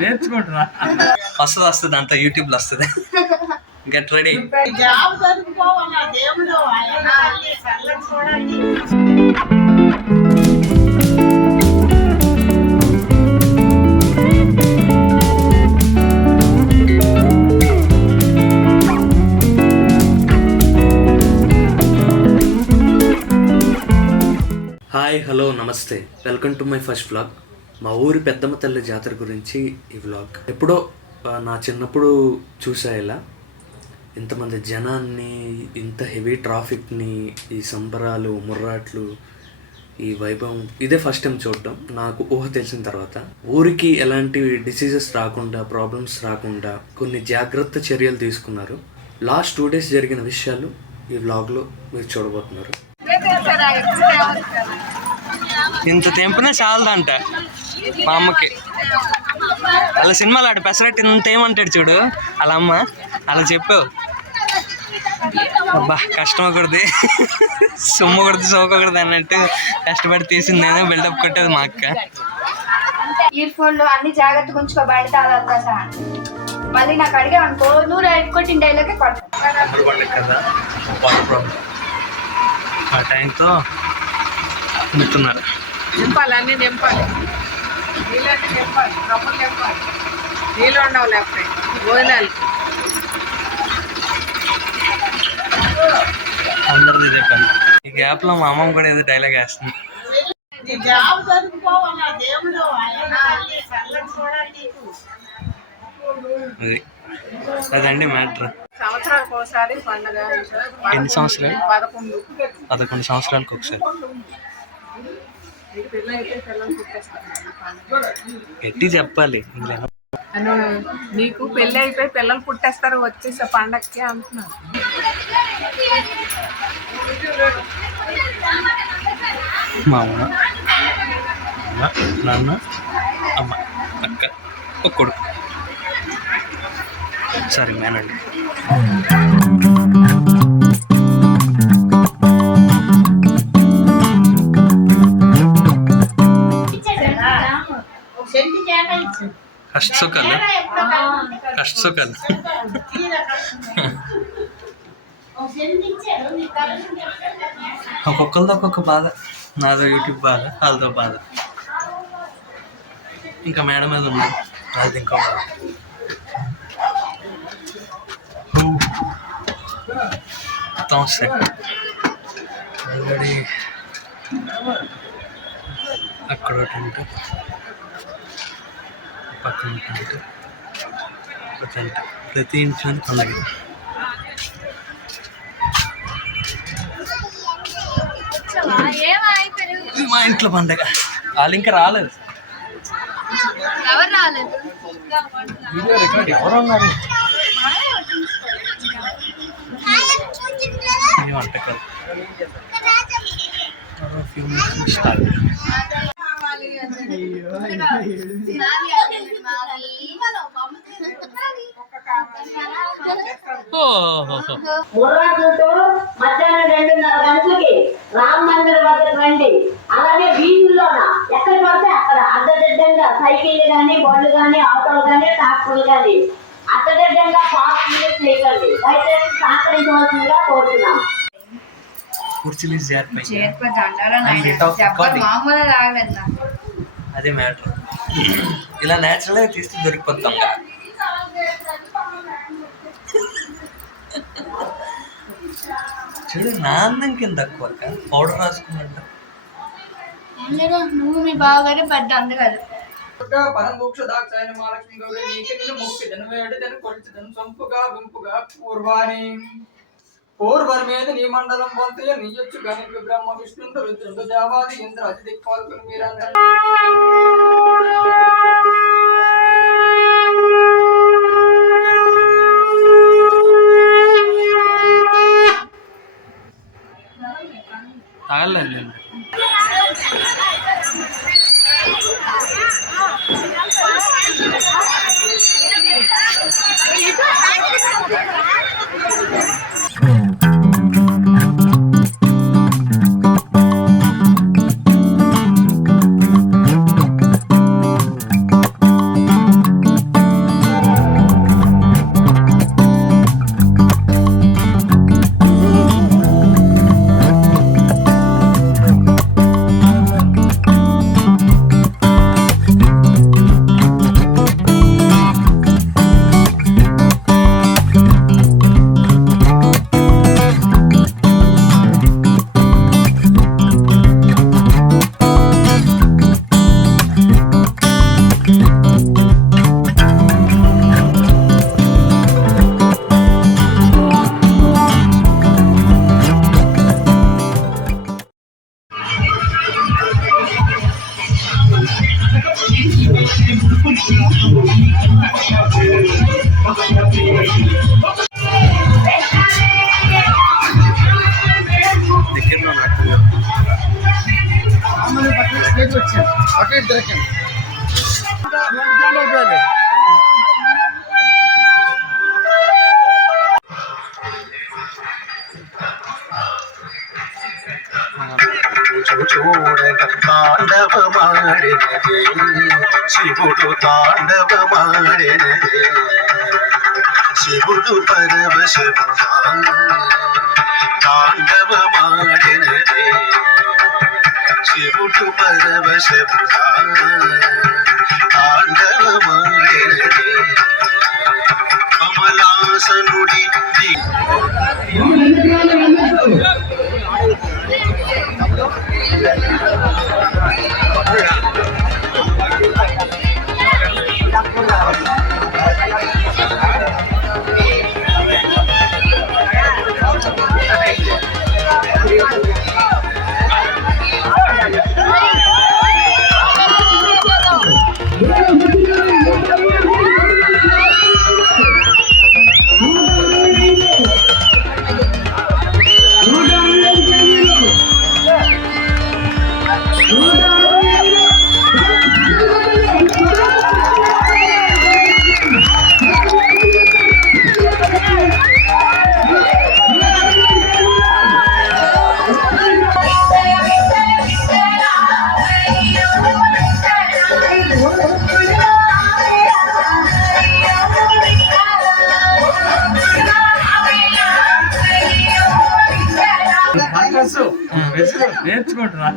నేర్చుకుంటున్నా వస్తుంది అంత యూట్యూబ్ లో వస్తుంది. Get ready. హాయ్, హలో, నమస్తే, welcome to my first vlog. మా ఊరి పెద్దమ్మ తల్లి జాతర గురించి ఈ వ్లాగ్. ఎప్పుడో నా చిన్నప్పుడు చూసా ఇలా ఇంతమంది జనాన్ని, ఇంత హెవీ ట్రాఫిక్ని, ఈ సంబరాలు, ముర్రాట్లు, ఈ వైభవం ఇదే ఫస్ట్ టైం చూడటం. నాకు ఊహ తెలిసిన తర్వాత ఊరికి ఎలాంటి డిసీజెస్ రాకుండా, ప్రాబ్లమ్స్ రాకుండా కొన్ని జాగ్రత్త చర్యలు తీసుకున్నారు. లాస్ట్ 2 days జరిగిన విషయాలు ఈ వ్లాగ్లో మీరు చూడబోతున్నారు. ఇంత తెంపునే చాలదంట మా అమ్మకి. అలా సినిమాలో ఆడు పెసరట్టు ఇంత ఏమంటాడు చూడు, అలా అమ్మ అలా చెప్పావు. అబ్బా కష్టమకూడదు, సొమ్మకూడదు, సోకూడదు అన్నట్టు కష్టపడి తీసింది నేను. బిల్డప్ కొట్టేది మా అక్క. ఇయర్ ఫోన్ లో అన్ని జాగ్రత్తగా ఉంచుకోబడి మళ్ళీ నాకు అడిగా అనుకో, నువ్వు కొట్టిన డైలాగే కదా. ఆ టైంతో నింపుతున్నారు. నింపాలి, అన్నీ నింపాలి, నీళ్ళన్నీ నింపాలి, రమ్మలు నింపాలి, నీళ్ళు ఉండవు లేకపోతే భోజనాలు. అందరిది ఇదే పని. ఈ గ్యాప్ లో మా అమ్మమ్మ కూడా ఏదో డైలాగ్ వేస్తుంది. అదండి మ్యాటర్. సంవత్సరానికి ఒకసారి పండుగ. ఎన్ని సంవత్సరాలు? 11 సంవత్సరాలకు ఒకసారి. గట్టి చెప్పాలి. నీకు పెళ్ళి అయిపోయి పిల్లలు పుట్టేస్తారు వచ్చేసే పండగకి అంటున్నారు. మా అమ్మ, నాన్న, అమ్మ, అక్క, ఒక కొడుకు. సారీ మేనండి. కష్ట సుఖాలు. ఒక్కొక్కరితో ఒక్కొక్క బాధ. నాదో యూట్యూబ్ బాధ, వాళ్ళతో బాధ. ఇంకా మేడం మీద ఉన్నది, అది ఇంకో బాధ. ఆల్రెడీ అక్కడ టెంట్, పక్కన టెంట్, ఒక టెంట్. ప్రతి ఇంట్లో పండగ. మా ఇంట్లో పండగ. వాళ్ళు ఇంకా రాలేదు. వీడియో రికార్డ్ ఎవరు ఉన్నారు? వంటకాలు ముర్రాట్లతో మధ్యాహ్నం 2:30 గంటలకి రామ మందిర్ వద్దకు రండి. అలాగే వీధుల్లోన ఎక్కడ పడితే అక్కడ అడ్డదిడ్డంగా సైకిళ్ళు కానీ, బండ్లు కానీ, ఆటోలు కానీ, ట్రాక్టర్లు కానీ అడ్డదిడ్డంగా పార్కింగ్ చేయకండి. దయచేసి సహకరించవలసిందిగా కోరుతున్నాం. అదే మ్యాటర్. ఇలా నేచురల్ గా తీస్తే దొరికిపోతాం. చూడు, నా అందం కింద తక్కువ పౌడర్ రాసుకున్నట్ట. నువ్వు మీ బావగారి పెద్ద అందగారు. పూర్వమేద నీ మండలం పొంతయ నీయొచ్చు గణిక బ్రహ్మ విష్ణుంత రుద్రంత జావాది ఇంద్ర అతి దిక్పాలకులు మీరందరూ. తాగలేదు. దగ్గరలో నాకు చూడగ తాండవమాడినదే శివుడు తాండవమాడినదే శివుడు పరవశముగా తాండవమాడినదే శివుడు పరవశముగా తాండవమాడినదే కమలాసనుడి నేర్చుకుంటున్నా